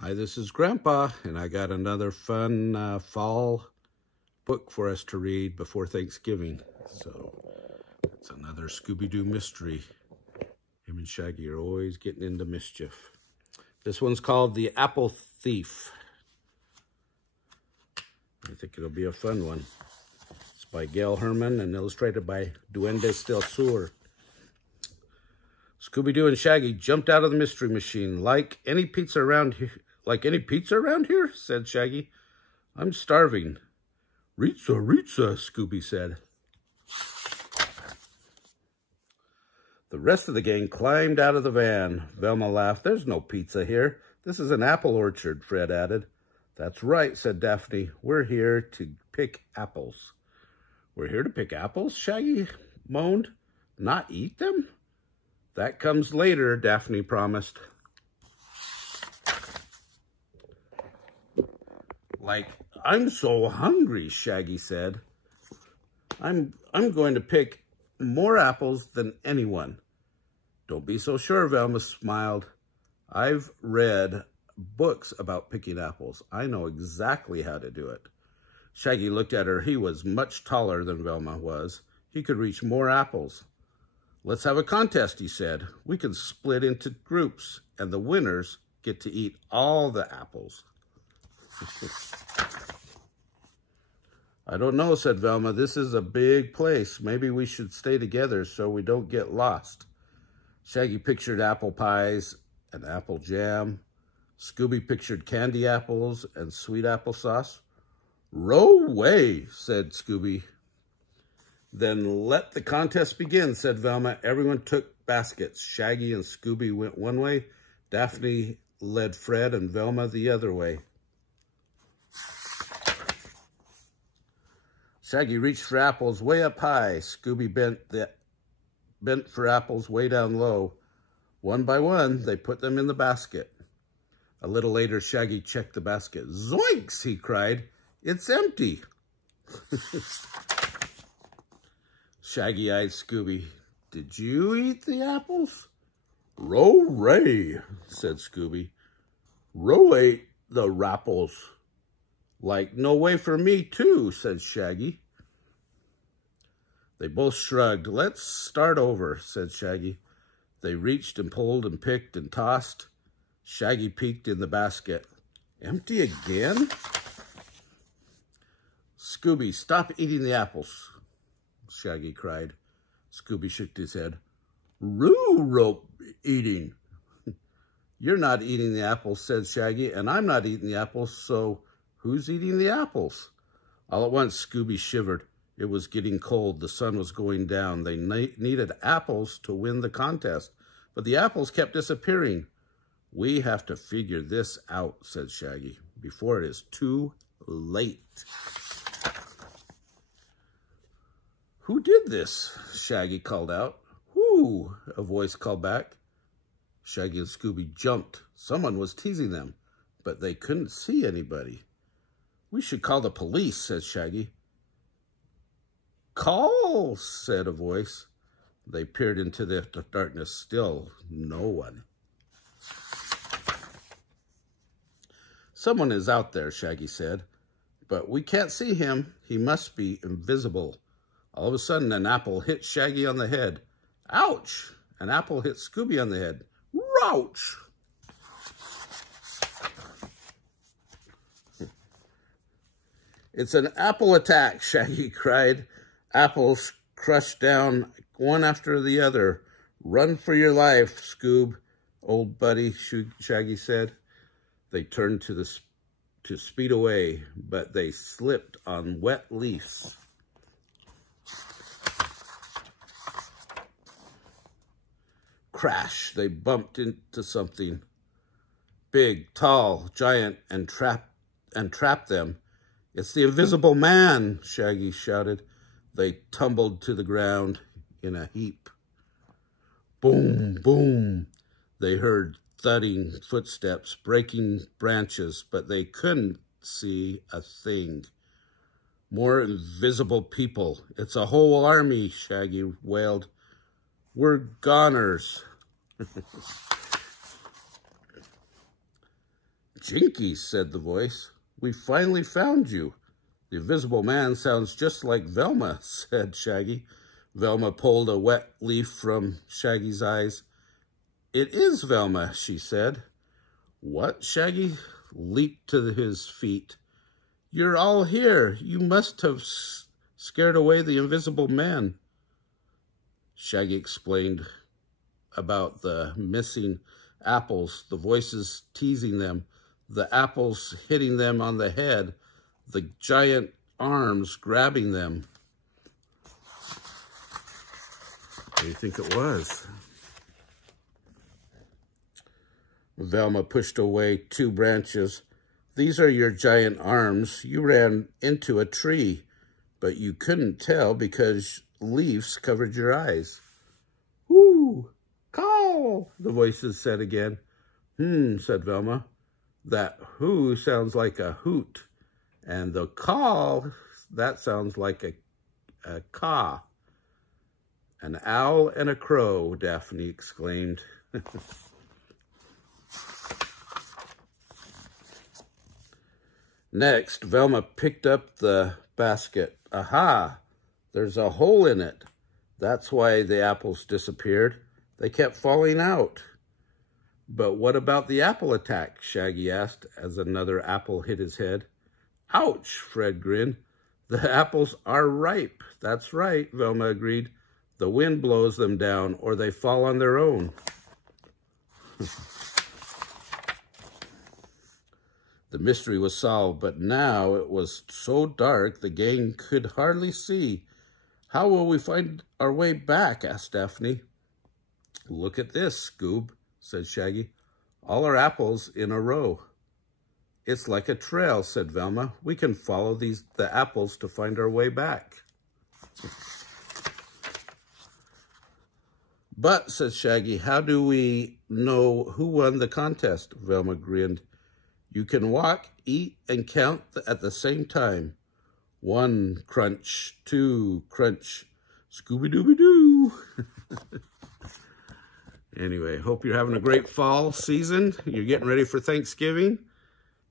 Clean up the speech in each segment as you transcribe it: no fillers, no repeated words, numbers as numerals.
Hi, this is Grandpa, and I got another fun fall book for us to read before Thanksgiving. So it's another Scooby-Doo mystery. Him and Shaggy are always getting into mischief. This one's called The Apple Thief. I think it'll be a fun one. It's by Gail Herman and illustrated by Duendes del Sur. Scooby-Doo and Shaggy jumped out of the mystery machine. Like any pizza around here, said Shaggy. I'm starving. Ritza, Scooby said. The rest of the gang climbed out of the van. Velma laughed. There's no pizza here. This is an apple orchard, Fred added. That's right, said Daphne. We're here to pick apples. We're here to pick apples, Shaggy moaned. Not eat them? That comes later, Daphne promised. Like, I'm so hungry, Shaggy said. I'm going to pick more apples than anyone. Don't be so sure, Velma smiled. I've read books about picking apples. I know exactly how to do it. Shaggy looked at her. He was much taller than Velma was. He could reach more apples. Let's have a contest, he said. We can split into groups, and the winners get to eat all the apples. I don't know, said Velma. This is a big place. Maybe we should stay together so we don't get lost. Shaggy pictured apple pies and apple jam. Scooby pictured candy apples and sweet applesauce. Row away, said Scooby. Then let the contest begin, said Velma. Everyone took baskets. Shaggy and Scooby went one way. Daphne led Fred and Velma the other way. Shaggy reached for apples way up high. Scooby bent for apples way down low. One by one, they put them in the basket. A little later, Shaggy checked the basket. Zoinks, he cried. It's empty. Shaggy eyed Scooby. Did you eat the apples? Row-ray, said Scooby. Row ate the rapples. Like, no way for me, too, said Shaggy. They both shrugged. Let's start over, said Shaggy. They reached and pulled and picked and tossed. Shaggy peeked in the basket. Empty again? Scooby, stop eating the apples, Shaggy cried. Scooby shook his head. Rope eating. You're not eating the apples, said Shaggy, and I'm not eating the apples, so who's eating the apples? All at once, Scooby shivered. It was getting cold. The sun was going down. They needed apples to win the contest, but the apples kept disappearing. We have to figure this out, said Shaggy, before it is too late. Who did this? Shaggy called out. Who? A voice called back. Shaggy and Scooby jumped. Someone was teasing them, but they couldn't see anybody. We should call the police, said Shaggy. Call, said a voice. They peered into the darkness. Still no one. Someone is out there, Shaggy said, but we can't see him. He must be invisible. All of a sudden, an apple hit Shaggy on the head. Ouch! An apple hit Scooby on the head. Rouch! It's an apple attack, Shaggy cried. Apples crushed down one after the other. Run for your life, Scoob, old buddy, Shaggy said. They turned to speed away, but they slipped on wet leaves. Crash! They bumped into something big, tall, giant, and trapped them. It's the invisible man, Shaggy shouted. They tumbled to the ground in a heap. Boom, boom. They heard thudding footsteps, breaking branches, but they couldn't see a thing. More invisible people. It's a whole army, Shaggy wailed. We're goners. Jinkies, said the voice. We finally found you. The Invisible Man sounds just like Velma, said Shaggy. Velma pulled a wet leaf from Shaggy's eyes. It is Velma, she said. What? Shaggy leaped to his feet. You're all here. You must have scared away the Invisible Man. Shaggy explained about the missing apples, the voices teasing them, the apples hitting them on the head, the giant arms grabbing them. What do you think it was? Velma pushed away 2 branches. These are your giant arms. You ran into a tree, but you couldn't tell because leaves covered your eyes. Whoo! Call! The voices said again. Said Velma. That whoo sounds like a hoot. And the call, that sounds like a caw. An owl and a crow, Daphne exclaimed. Next, Velma picked up the basket. Aha! There's a hole in it. That's why the apples disappeared. They kept falling out. But what about the apple attack? Shaggy asked as another apple hit his head. Ouch, Fred grinned. The apples are ripe. That's right, Velma agreed. The wind blows them down or they fall on their own. The mystery was solved, but now it was so dark the gang could hardly see. How will we find our way back? Asked Daphne. Look at this, Scoob, said Shaggy. All our apples in a row. It's like a trail, said Velma. We can follow the apples to find our way back. But, said Shaggy, how do we know who won the contest? Velma grinned. You can walk, eat, and count at the same time. 1 crunch, 2 crunch, Scooby-Dooby-Doo. Anyway, hope you're having a great fall season. You're getting ready for Thanksgiving,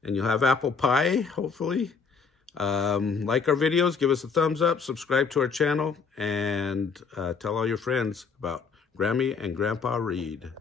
and you'll have apple pie, hopefully. Like our videos, give us a thumbs up, subscribe to our channel, and tell all your friends about Grammy and Grandpa Reed.